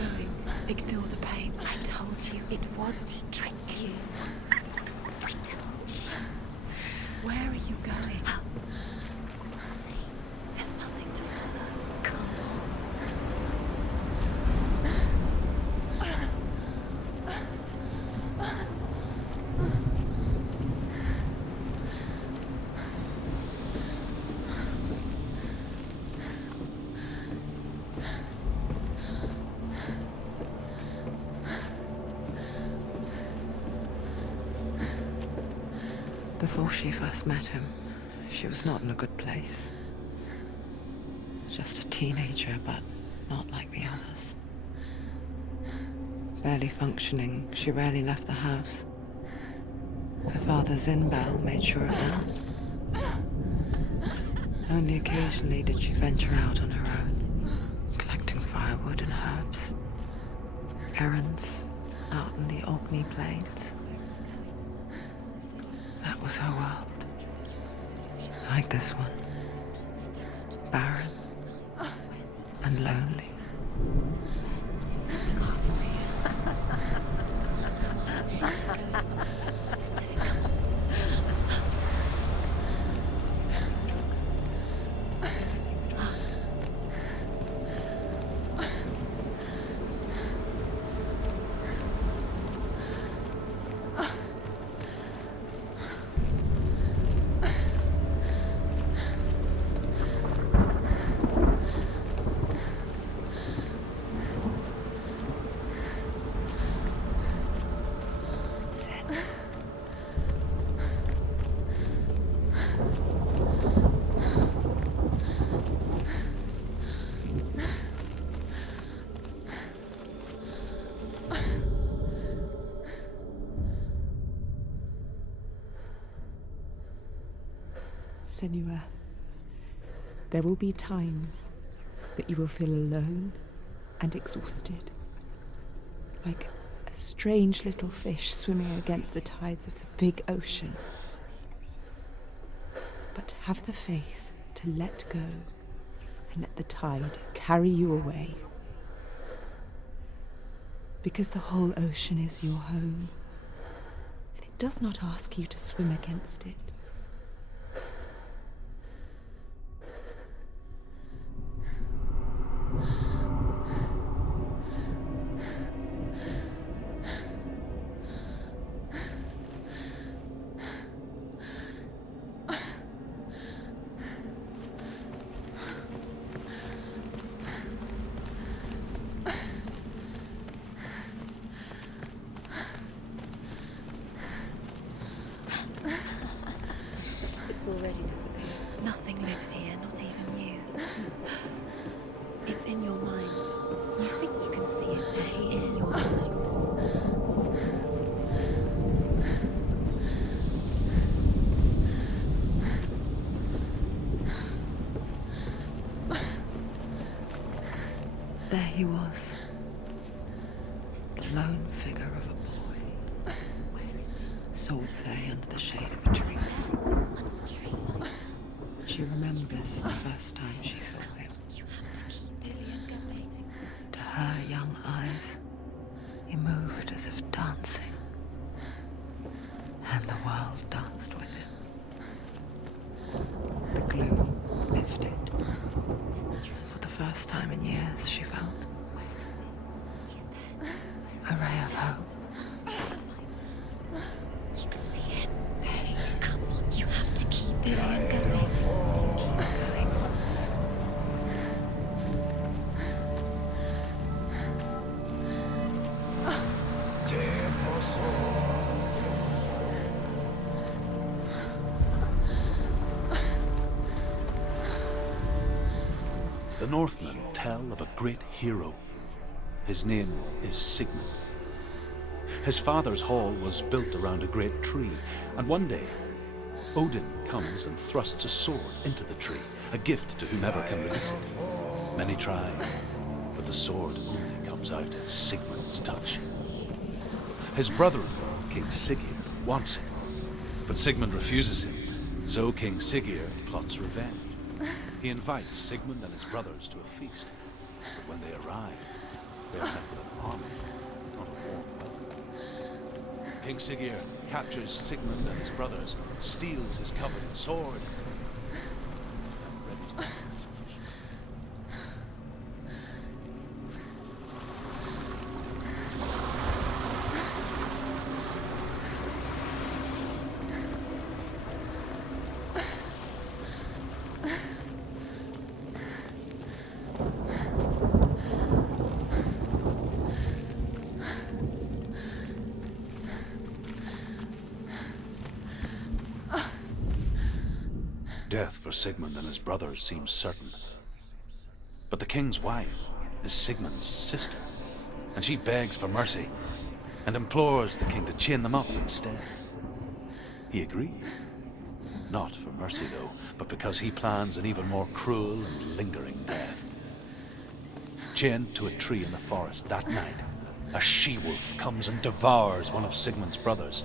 going? Ignore the pain. I told you it was to trick you. I told you. Where are you going? See, there's nothing to follow. Come on. Before she first met him, she was not in a good place. Just a teenager, but not like the others. Barely functioning, she rarely left the house. Her father Zinbal made sure of that. Only occasionally did she venture out on her own, collecting firewood and herbs. Errands out in the Orkney Plains. That was her world. Like this one. Barren and lonely. Senua, there will be times that you will feel alone and exhausted, like a strange little fish swimming against the tides of the big ocean. But have the faith to let go and let the tide carry you away. Because the whole ocean is your home, and it does not ask you to swim against it. Already disappeared. Nothing lives here, not even you. It's in your mind. You think you can see it, but it's in your mind. There he was. The lone figure of a boy. Sold there under the shade of a tree. She remembers the first time she saw him. To her young eyes, he moved as if dancing, and the world danced with him. The gloom lifted. For the first time in years, she felt a ray of hope. You can see him. Come on, you have to keep Dillion going. The Northmen tell of a great hero. His name is Sigmund. His father's hall was built around a great tree, and one day, Odin comes and thrusts a sword into the tree, a gift to whomever can release it. Many try, but the sword only comes out at Sigmund's touch. His brother-in-law, King Siggeir, wants it, but Sigmund refuses him, so King Siggeir plots revenge. He invites Sigmund and his brothers to a feast, but when they arrive, They're meant for armor, not a war weapon. King Siggeir captures Sigmund and his brothers, steals his coveted sword, and readies them for execution. Death for Sigmund and his brothers seems certain. But the king's wife is Sigmund's sister, and she begs for mercy and implores the king to chain them up instead. He agrees. Not for mercy, though, but because he plans an even more cruel and lingering death. Chained to a tree in the forest that night, a she-wolf comes and devours one of Sigmund's brothers.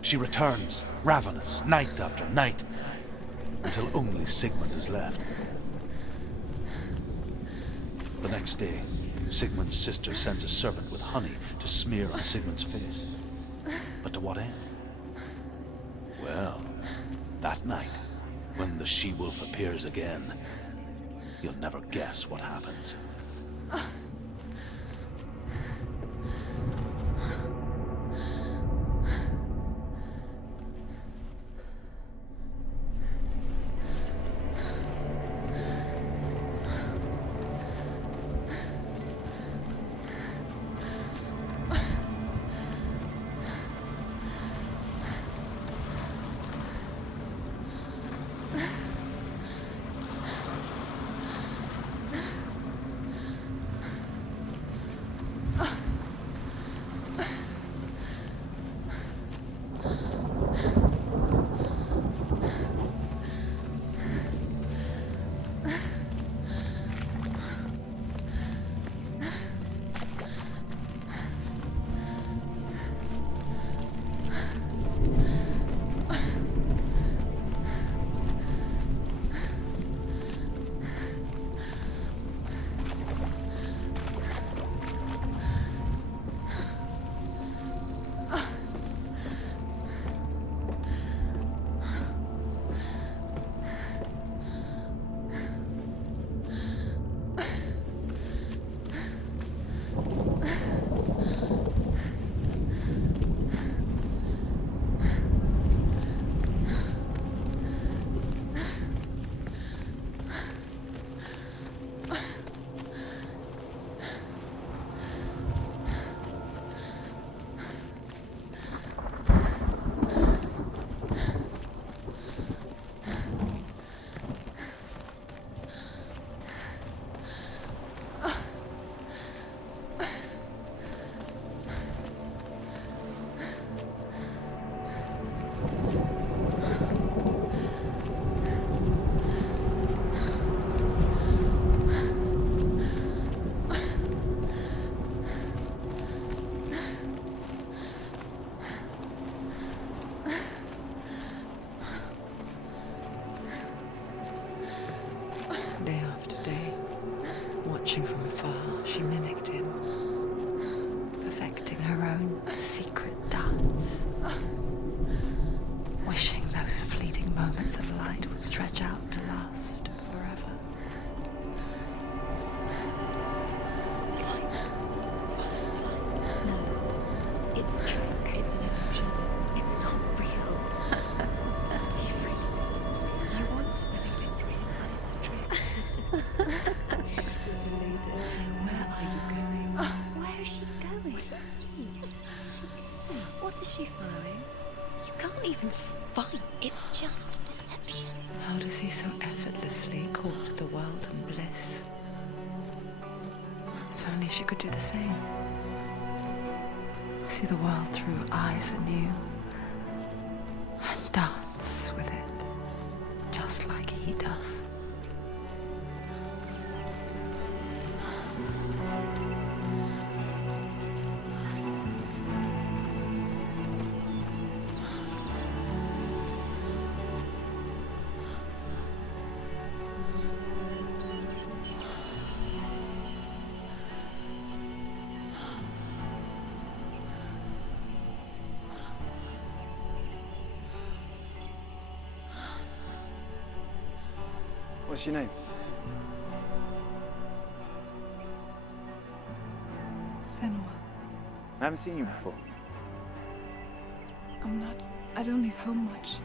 She returns, ravenous, night after night, until only Sigmund is left. The next day, Sigmund's sister sends a servant with honey to smear on Sigmund's face. But to what end? Well, that night, when the she-wolf appears again, you'll never guess what happens. Day after day, watching from afar, she mimicked him, perfecting her own secret dance, wishing those fleeting moments of light would stretch out to last forever. No, it's a trick. It's an illusion. It's not real. Do you really think it's real? You want to believe it's real, but it's a trick. You're deluded. Where are you going? Where is she going? Please. What is she following? You can't even fight. It's just deception. How does he so effortlessly court the world and bliss? If only she could do the same. See the world through eyes anew and dance with it, just like he does. What's your name? Senua. I haven't seen you before. I don't leave home much.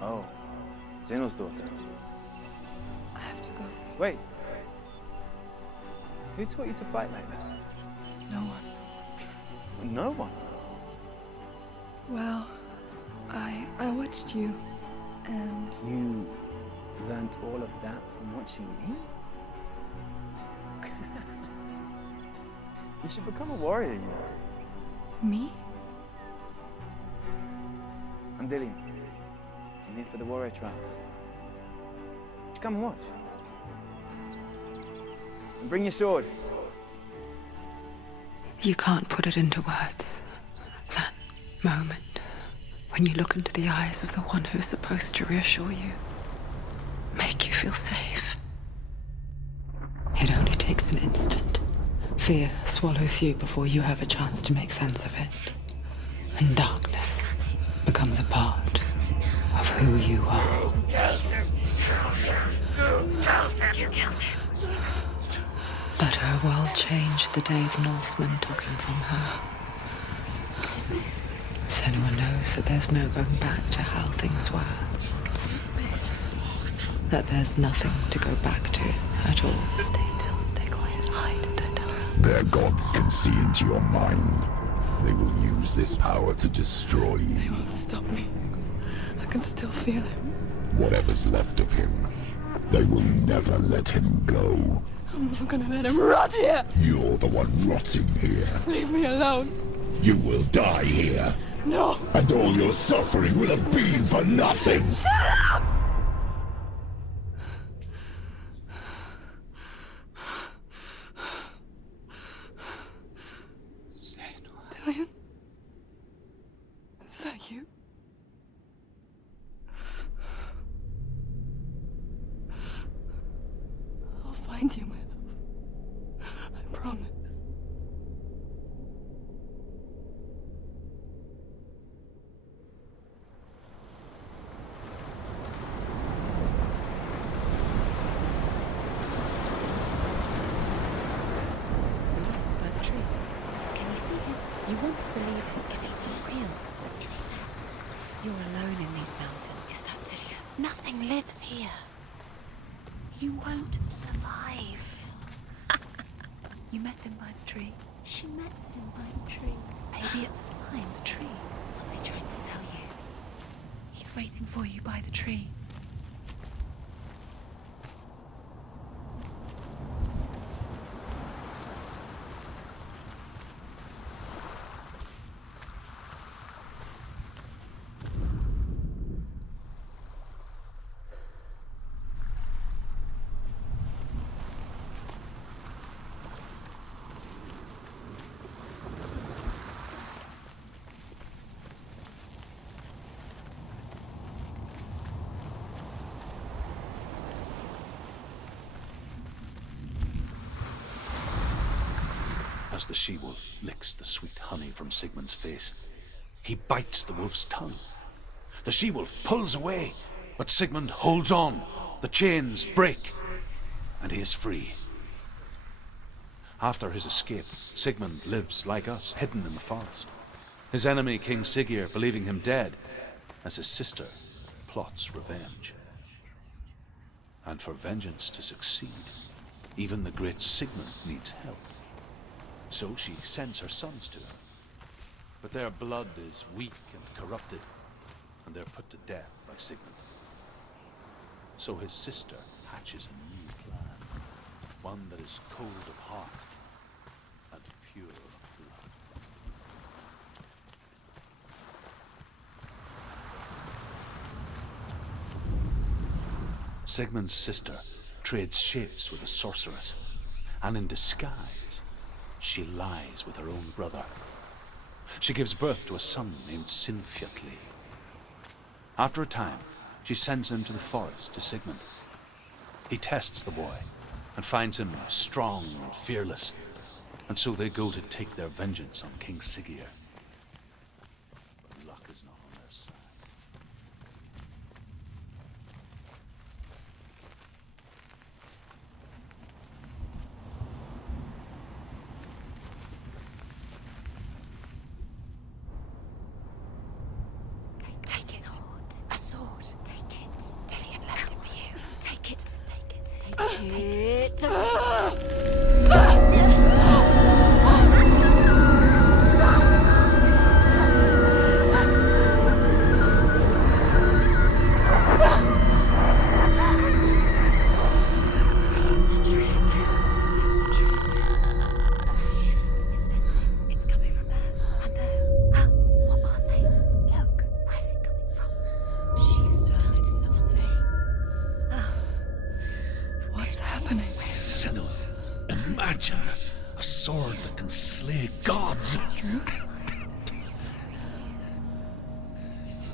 Oh, Zeno's daughter. I have to go. Wait. Who taught you to fight like that? No one. No one. Well, I watched you, and You learnt all of that from watching me? You should become a warrior, you know. me? I'm Dillion. I'm here for the warrior trials. Just come and watch. And bring your sword. You can't put it into words. That moment when you look into the eyes of the one who is supposed to reassure you, make you feel safe. It only takes an instant. Fear swallows you before you have a chance to make sense of it. And darkness becomes a part of who you are. You killed him. But her world changed the day the Northmen took him from her. Senua knows that there's no going back to how things were. That there's nothing to go back to at all. Stay still, stay quiet, hide, don't tell her. Their gods can see into your mind. They will use this power to destroy They you. won't stop me. I can still feel him. Whatever's left of him, they will never let him go. I'm not gonna let him rot here. You're the one rotting here. Leave me alone. You will die here. No. And all your suffering will have been for nothing. Dillion? Is that you? I'll find you, my love. I promise. By the tree. Can you see him? You want to believe it. Is he It's not real. Is he there? You're alone in these mountains. Is that Dillion? Nothing lives here. You won't survive. You met him by the tree. She met him by the tree. Maybe it's a sign, the tree. What's he trying to tell you? He's waiting for you by the tree. As the she-wolf licks the sweet honey from Sigmund's face, he bites the wolf's tongue. The she-wolf pulls away, but Sigmund holds on. The chains break, and he is free. After his escape, Sigmund lives like us, hidden in the forest. His enemy, King Siggeir, believing him dead, as his sister plots revenge. And for vengeance to succeed, even the great Sigmund needs help. So she sends her sons to him. But their blood is weak and corrupted, and they're put to death by Sigmund. So his sister hatches a new plan, one that is cold of heart and pure of blood. Sigmund's sister trades shapes with a sorceress, and in disguise, she lies with her own brother. She gives birth to a son named 𝗖𝗢𝗦𝗡𝗏. After a time, she sends him to the forest to Sigmund. He tests the boy and finds him strong and fearless, and so they go to take their vengeance on King Siggeir. But luck is not on their side. Imagine a sword that can slay gods.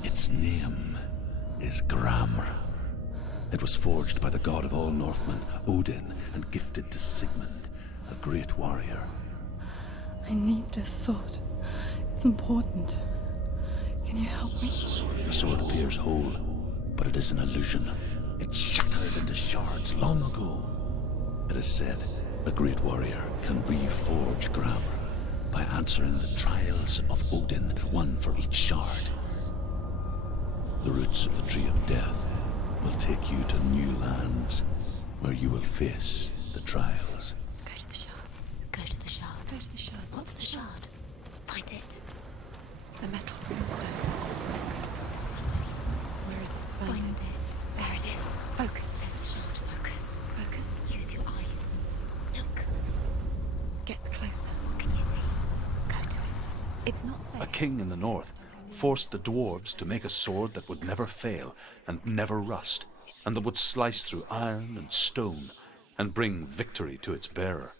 Its name is Gramr. It was forged by the god of all Northmen, Odin, and gifted to Sigmund, a great warrior. I need this sword. It's important. Can you help me? The sword appears whole, but it is an illusion. It shattered into shards long ago. It is said a great warrior can reforge Gramr by answering the trials of Odin, one for each shard. The roots of the Tree of Death will take you to new lands where you will face the trials. Go to the shard. Go to the shard. Go to the shard. What's the shard? Find it. It's the metal runestones. Where is it? Find it. There it is. Focus. There's the shard. Focus. Focus. Use your eyes. Look. Get closer. What can you see? Go to it. It's not safe. A king in the north forced the dwarves to make a sword that would never fail and never rust, and that would slice through iron and stone and bring victory to its bearer.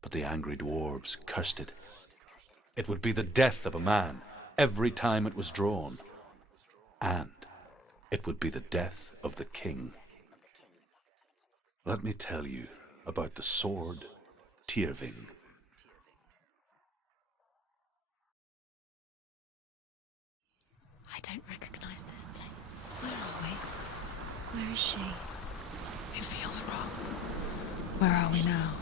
But the angry dwarves cursed it. It would be the death of a man every time it was drawn, and it would be the death of the king. Let me tell you about the sword 𝗖𝗢𝗦𝗢𝗔. I don't recognize this place. Where are we? Where is she? It feels wrong. Where are we now?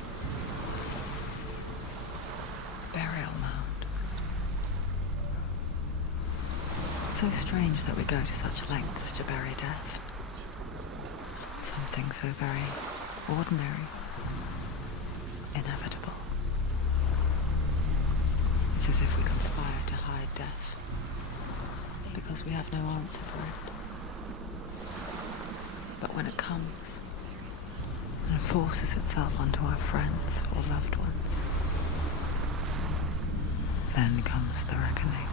Burial mound. So strange that we go to such lengths to bury death. Something so very ordinary, inevitable. It's as if we conspire to hide death, because we have no answer for it. But when it comes and forces itself onto our friends or loved ones, then comes the reckoning.